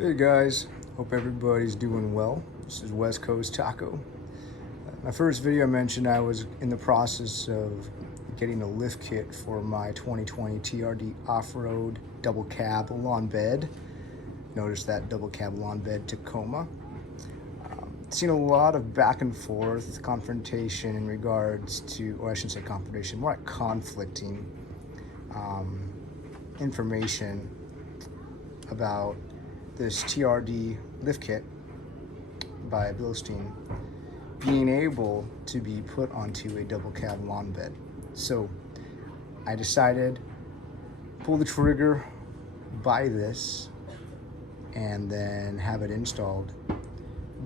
Hey guys, hope everybody's doing well. This is West Coast Taco. My first video I mentioned I was in the process of getting a lift kit for my 2020 TRD off-road double cab lawn bed. Notice that double cab lawn bed Tacoma. Seen a lot of back and forth confrontation in regards to, or I shouldn't say confrontation, more like conflicting information about this TRD lift kit by Bilstein being able to be put onto a double cab lawn bed. So I decided pull the trigger, buy this, and then have it installed,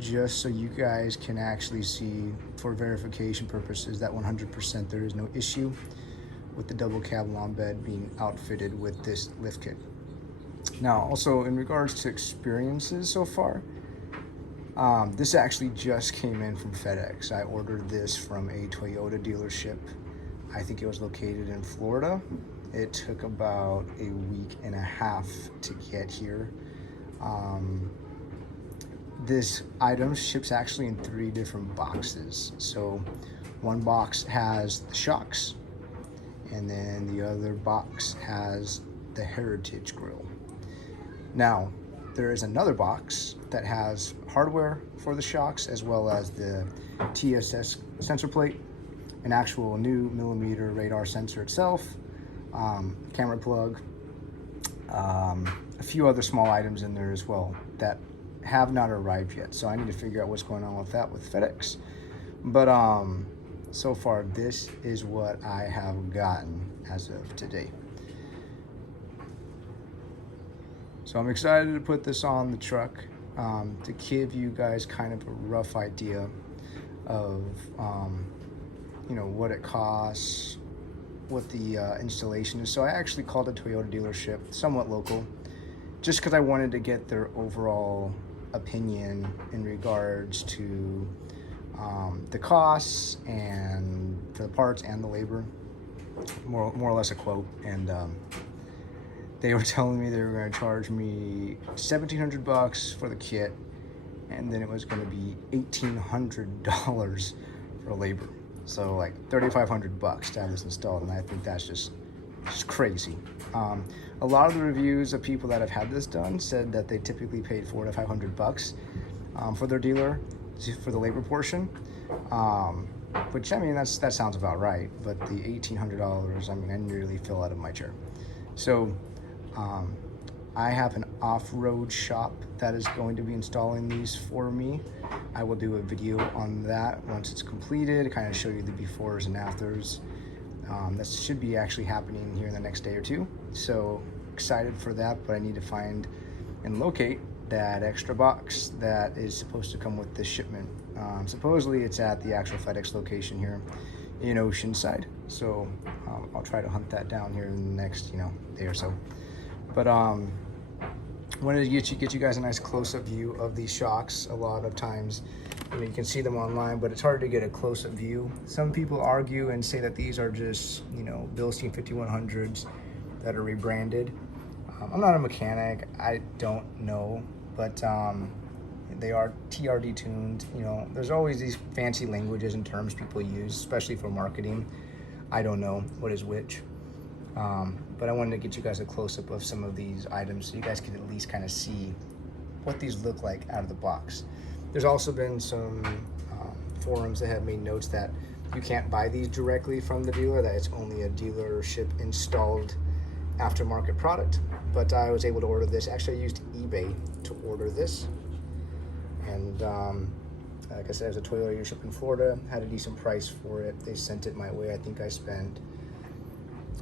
just so you guys can actually see for verification purposes that 100% there is no issue with the double cab lawn bed being outfitted with this lift kit. Now, also in regards to experiences so far, this actually just came in from FedEx. I ordered this from a Toyota dealership. I think it was located in Florida. It took about a week and a half to get here. This item ships actually in 3 different boxes. So one box has the shocks, and then the other box has the Heritage grill. Now, there is another box that has hardware for the shocks, as well as the TSS sensor plate, an actual new millimeter radar sensor itself, camera plug, a few other small items in there as well that have not arrived yet. So I need to figure out what's going on with that with FedEx. But so far, this is what I have gotten as of today. So I'm excited to put this on the truck to give you guys kind of a rough idea of what it costs, what the installation is. So I actually called a Toyota dealership, somewhat local, just because I wanted to get their overall opinion in regards to the costs and for the parts and the labor, more or less a quote. And they were telling me they were going to charge me $1,700 for the kit, and then it was going to be $1,800 for labor. So like $3,500 to have this installed, and I think that's just crazy. A lot of the reviews of people that have had this done said that they typically paid $400 to $500 for their dealer for the labor portion, which I mean that sounds about right. But the $1,800, I mean, I nearly fell out of my chair. So I have an off-road shop that is going to be installing these for me. I will do a video on that once it's completed, kind of show you the befores and afters. That should be actually happening here in the next day or two. So excited for that, but I need to find and locate that extra box that is supposed to come with this shipment. Supposedly it's at the actual FedEx location here in Oceanside. So I'll try to hunt that down here in the next day or so. But wanted to get you guys a nice close-up view of these shocks. A lot of times you can see them online, but it's hard to get a close-up view. Some people argue and say that these are just Bilstein 5100s that are rebranded. I'm not a mechanic, I don't know, but they are TRD tuned. There's always these fancy languages and terms people use, especially for marketing. I don't know what is which. But I wanted to get you guys a close-up of some of these items so you guys can at least kind of see what these look like out of the box. There's also been some forums that have made notes that you can't buy these directly from the dealer, that it's only a dealership installed aftermarket product. But I was able to order this. Actually, I used eBay to order this. And like I said, it was a Toyota dealership in Florida, had a decent price for it. They sent it my way. I think I spent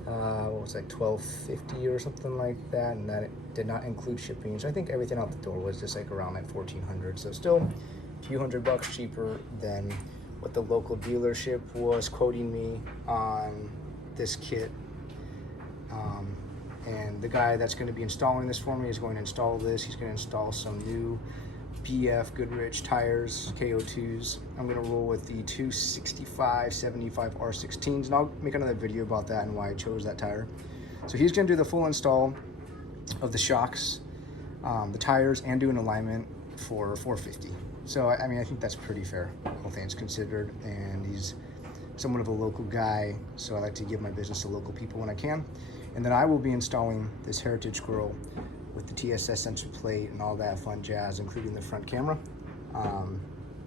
what was it, like $12.50 or something like that, and that it did not include shipping. So I think everything out the door was just like around like $1,400. So still a few $100 cheaper than what the local dealership was quoting me on this kit. And the guy that's going to be installing this for me is going to install this. He's going to install some new BF Goodrich tires, KO2s. I'm going to roll with the 265/75 R16s, and I'll make another video about that and why I chose that tire. So he's going to do the full install of the shocks the tires, and do an alignment for $450. So I mean, I think that's pretty fair, all things considered. And he's somewhat of a local guy, so I like to give my business to local people when I can. And then I will be installing this Heritage grill with the TSS sensor plate and all that fun jazz, including the front camera,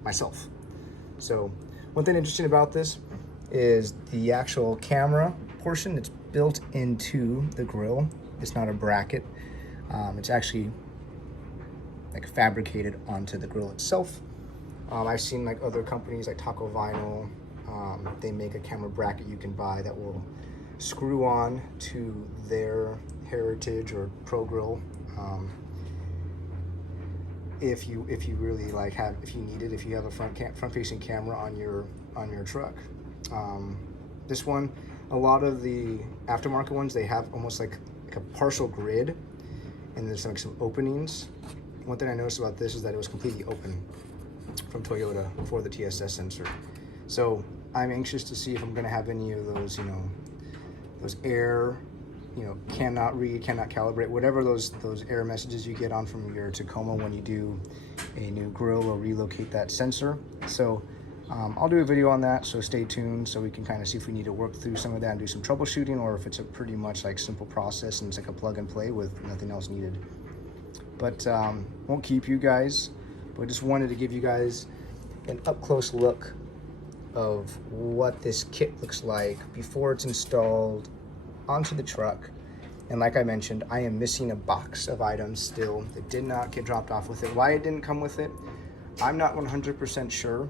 myself. So one thing interesting about this is the actual camera portion. It's built into the grill. It's not a bracket. It's actually like fabricated onto the grill itself. I've seen like other companies like Taco Vinyl, they make a camera bracket you can buy that will screw on to their Heritage or Pro grill. If you really like if you need it, if you have a front facing camera on your truck. This one, a lot of the aftermarket ones, they have almost like a partial grid, and there's like some openings. One thing I noticed about this is that it was completely open from Toyota for the TSS sensor. So I'm anxious to see if I'm going to have any of those, those error, cannot read, cannot calibrate, whatever those error messages you get on from your Tacoma when you do a new grill or relocate that sensor. So I'll do a video on that, so stay tuned so we can kind of see if we need to work through some of that and do some troubleshooting, or if it's a pretty much like simple process and it's like a plug and play with nothing else needed. But won't keep you guys, but just wanted to give you guys an up close look of what this kit looks like before it's installed onto the truck. And like I mentioned, I am missing a box of items still that did not get dropped off with it. Why it didn't come with it, I'm not 100% sure.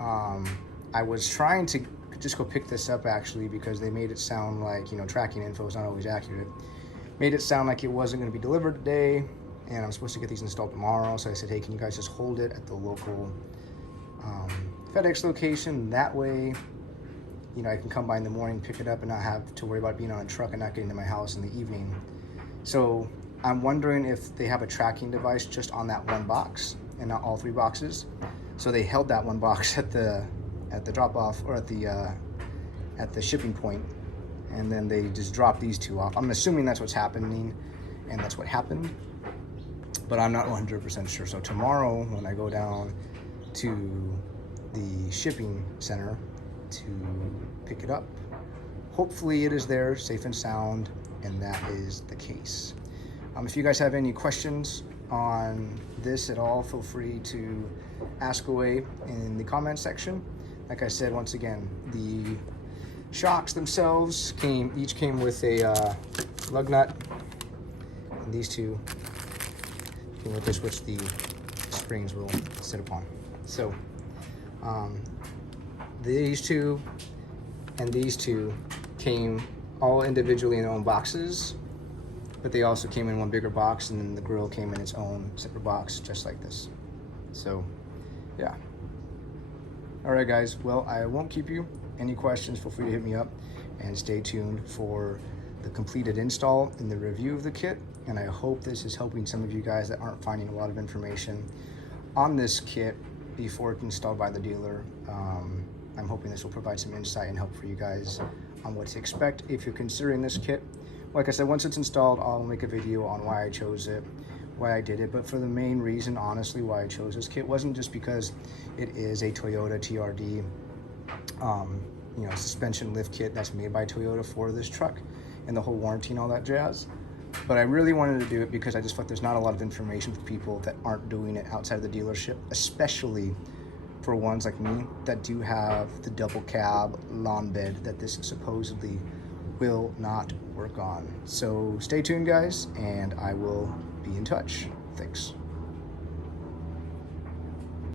I was trying to just go pick this up actually, because they made it sound like, tracking info is not always accurate. Made it sound like it wasn't going to be delivered today, and I'm supposed to get these installed tomorrow. So I said, hey, can you guys just hold it at the local FedEx location? That way, I can come by in the morning, pick it up, and not have to worry about being on a truck and not getting to my house in the evening. So I'm wondering if they have a tracking device just on that one box and not all 3 boxes. So they held that one box at the drop off, or at the shipping point, and then they just dropped these 2 off. I'm assuming that's what's happening, and that's what happened, but I'm not 100% sure. So tomorrow when I go down to the shipping center to pick it up, hopefully it is there safe and sound, and that is the case. If you guys have any questions on this at all, feel free to ask away in the comment section. Like I said, once again, the shocks themselves each came with a lug nut, and these 2 came with this, which the springs will sit upon. So these 2 and these 2 came all individually in their own boxes, but they also came in one bigger box, and then the grill came in its own separate box, just like this. So yeah. All right, guys. Well, I won't keep you. Any questions, feel free to hit me up, and stay tuned for the completed install and the review of the kit. And I hope this is helping some of you guys that aren't finding a lot of information on this kit before it's installed by the dealer. I'm hoping this will provide some insight and help for you guys on what to expect if you're considering this kit. Like I said, once it's installed, I'll make a video on why I chose it, why I did it. But for the main reason, honestly, why I chose this kit wasn't just because it is a Toyota TRD suspension lift kit that's made by Toyota for this truck, and the whole warranty and all that jazz. But I really wanted to do it because I just felt there's not a lot of information for people that aren't doing it outside of the dealership, especially for ones like me that do have the double cab lawn bed that this supposedly will not work on. So stay tuned, guys, and I will be in touch. Thanks.